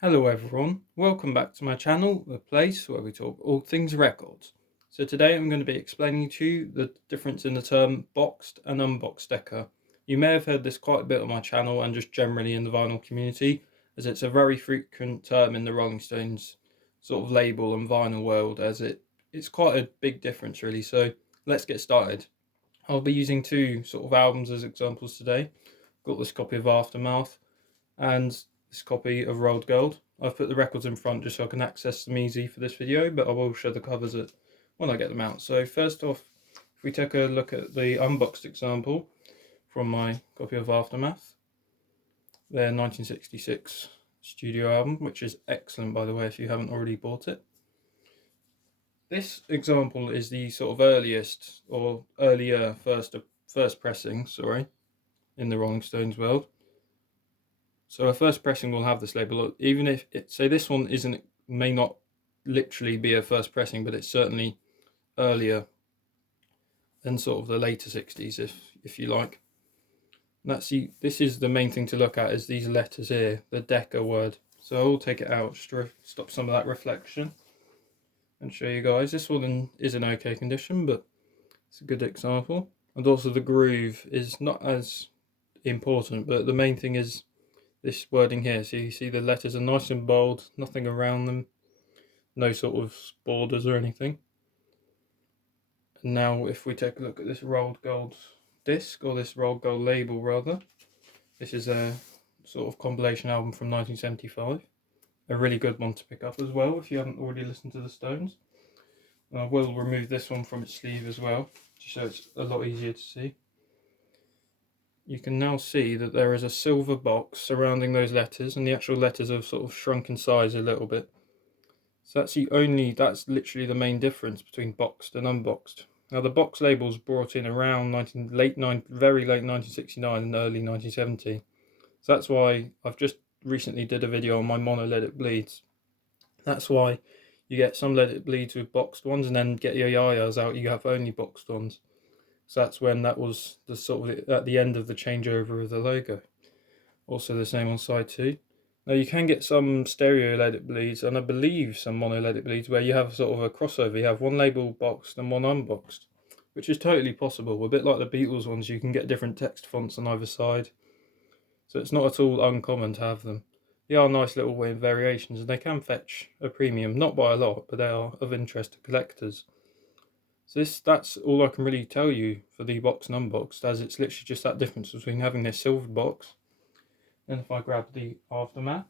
Hello everyone, welcome back to my channel, the place where we talk all things records. So today I'm going to be explaining to you the difference in the term boxed and unboxed Decca. You may have heard this quite a bit on my channel and just generally in the vinyl community, as it's a very frequent term in the Rolling Stones sort of label and vinyl world, as it's quite a big difference really. So let's get started. I'll be using two sort of albums as examples today. Got this copy of Aftermath and this copy of Rolled Gold. I've put the records in front just so I can access them easy for this video, but I will show the covers when I get them out. So first off, if we take a look at the unboxed example from my copy of Aftermath, their 1966 studio album, which is excellent by the way if you haven't already bought it. This example is the sort of earliest or earlier first pressing, in the Rolling Stones world. So a first pressing will have this label, even if say this one may not literally be a first pressing, but it's certainly earlier than sort of the later 60s, if you like. And this is the main thing to look at, is these letters here, the Decca word. So I'll take it out just to stop some of that reflection and show you guys. This one is in okay condition, but it's a good example. And also the groove is not as important, but the main thing is this wording here. So you see the letters are nice and bold, nothing around them, no sort of borders or anything. And now if we take a look at this rolled gold disc, or this rolled gold label rather, this is a sort of compilation album from 1975. A really good one to pick up as well if you haven't already listened to the Stones. I will remove this one from its sleeve as well, just so it's a lot easier to see. You can now see that there is a silver box surrounding those letters, and the actual letters have sort of shrunk in size a little bit. So that's literally the main difference between boxed and unboxed. Now the box labels brought in around very late 1969 and early 1970. So that's why I've just recently did a video on my mono Let It Bleeds. That's why you get some Let It Bleeds with boxed ones, and then get your Yayas out, you have only boxed ones. So that's when that was the sort of at the end of the changeover of the logo. Also the same on side 2. Now you can get some stereo Let It Bleeds, and I believe some mono Let It Bleeds, where you have sort of a crossover. You have one label boxed and one unboxed, which is totally possible. A bit like the Beatles ones, you can get different text fonts on either side. So it's not at all uncommon to have them. They are nice little variations, and they can fetch a premium, not by a lot, but they are of interest to collectors. So that's all I can really tell you for the boxed and unboxed, as it's literally just that difference between having this silver box. And if I grab the Aftermath,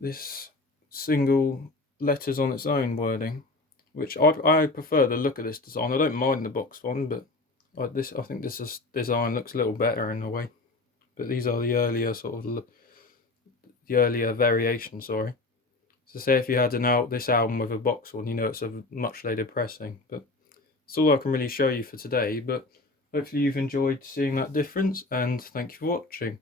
this single letters on its own wording, which I prefer the look of this design. I don't mind the boxed one, but I think this design looks a little better in a way. But these are the earlier variations, sorry. So say if you had this album with a box one, it's a much later pressing. But that's all I can really show you for today. But hopefully you've enjoyed seeing that difference, and thank you for watching.